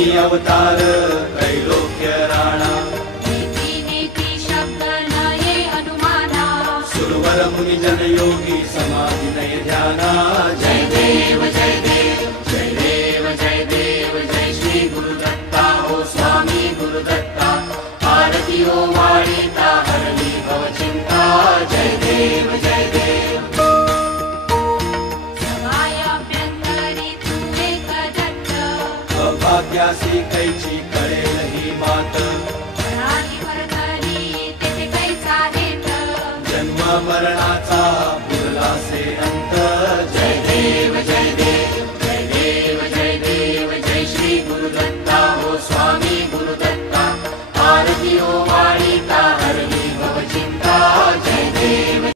स्वामी अवतार त्रैलोक्य राणा नीति नीति शब्द नये अनुमाना सुरवर मुनि जन योगी समाधि नय ध्याना जय देव जय देव जय देव जय देव जय श्री गुरुदत्ता हो स्वामी गुरुदत्ता आरती हो वाळीता हरली भव चिंता जय देव जय देव सवायाभ्यंतरी तू एक दत्त अभाग्यासी कैची कळेल ही मात पराली वरधरी तेथे कैचा हेत जन्म मरणाचा पुरला से अंत